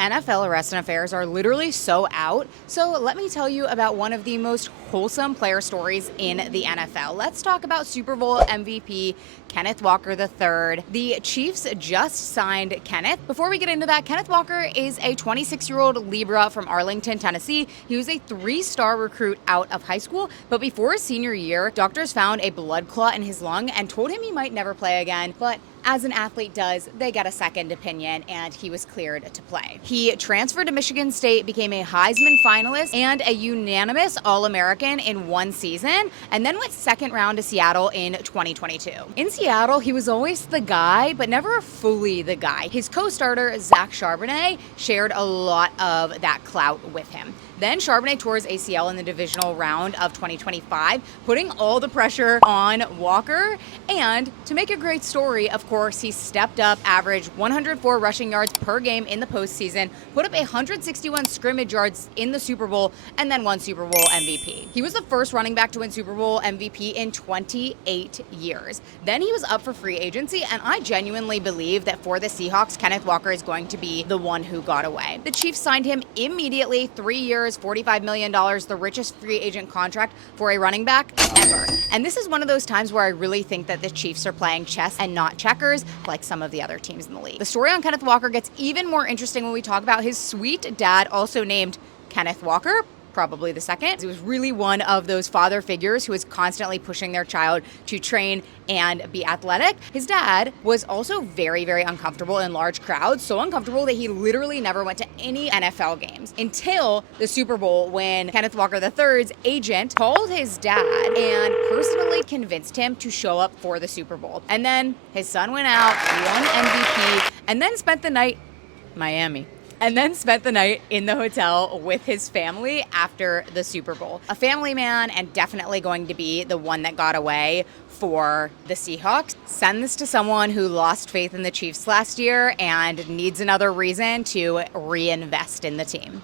NFL arrests and affairs are literally so out. So let me tell you about one of the most wholesome player stories in the NFL. Let's talk about Super Bowl MVP Kenneth Walker III. The Chiefs just signed Kenneth. Before we get into that, Kenneth Walker is a 26-year-old Libra from Arlington, Tennessee. He was a 3-star recruit out of high school, but before his senior year, doctors found a blood clot in his lung and told him he might never play again. But as an athlete does, they get a second opinion, and he was cleared to play. He transferred to Michigan State, became a Heisman finalist and a unanimous All-American in one season, and then went second round to Seattle in 2022. In Seattle, he was always the guy, but never fully the guy. His co-starter, Zach Charbonnet, shared a lot of that clout with him. Then Charbonnet tore his ACL in the divisional round of 2025, putting all the pressure on Walker. And to make a great story, of course, he stepped up, averaged 104 rushing yards per game in the postseason, put up 161 scrimmage yards in the Super Bowl, and then won Super Bowl MVP. He was the first running back to win Super Bowl MVP in 28 years. Then he was up for free agency, and I genuinely believe that for the Seahawks, Kenneth Walker is going to be the one who got away. The Chiefs signed him immediately, 3 years, $45 million, the richest free agent contract for a running back ever. And this is one of those times where I really think that the Chiefs are playing chess and not checkers like some of the other teams in the league. The story on Kenneth Walker gets even more interesting when we talk about his sweet dad, also named Kenneth Walker, probably the second. He was really one of those father figures who was constantly pushing their child to train and be athletic. His dad was also very, very uncomfortable in large crowds, so uncomfortable that he literally never went to any NFL games until the Super Bowl, when Kenneth Walker III's agent called his dad and personally convinced him to show up for the Super Bowl. And then his son went out, won MVP, and then spent the night in Miami. And then spent the night in the hotel with his family after the Super Bowl. A family man, and definitely going to be the one that got away for the Seahawks. Send this to someone who lost faith in the Chiefs last year and needs another reason to reinvest in the team.